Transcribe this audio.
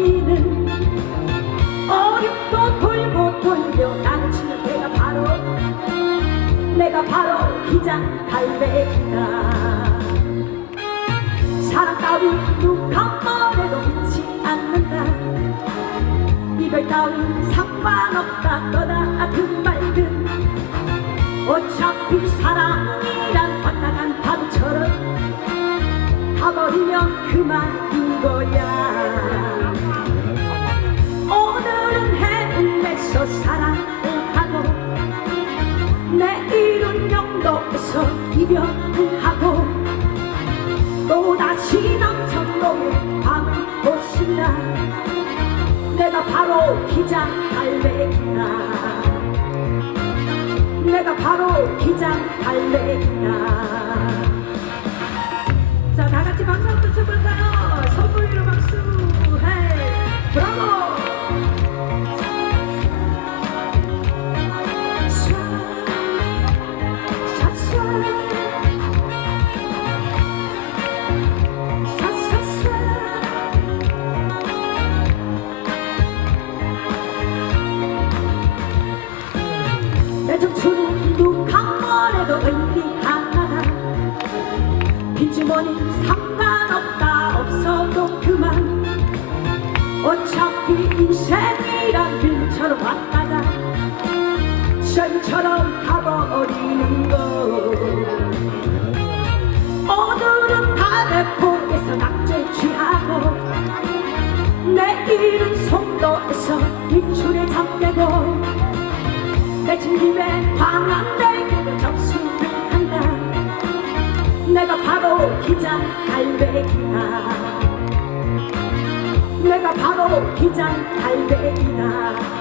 거리는 어렵고 돌고 돌며 나르치는 내가 바로 내가 바로 기장 달래기다 사랑 따위 누가 뭐래도 믿지 않는다 이별 따위 상관없다 떠나 그 아픈 말든 어차피 사랑이란 왔다 간 밤처럼 가버리면 그만인 거야. 영도에서 이별을 하고 또다시 남천동에 밤을 보신다 내가 바로 기장 갈매기다 내가 바로 기장 갈매기다 내 청춘은 누한 번에도 의미 하나다. 빈주머니 상관없다 없어도 그만. 어차피 인생이란 빌처럼 왔다가 션처럼 가버리는 거. 오늘은 다대포에서 낙제 취하고 내일은 송도에서 일출에 잠들고 내친 김에 광안대교로 접수를 한다. 내가 바로 기장 갈매기다. 내가 바로 기장 갈매기다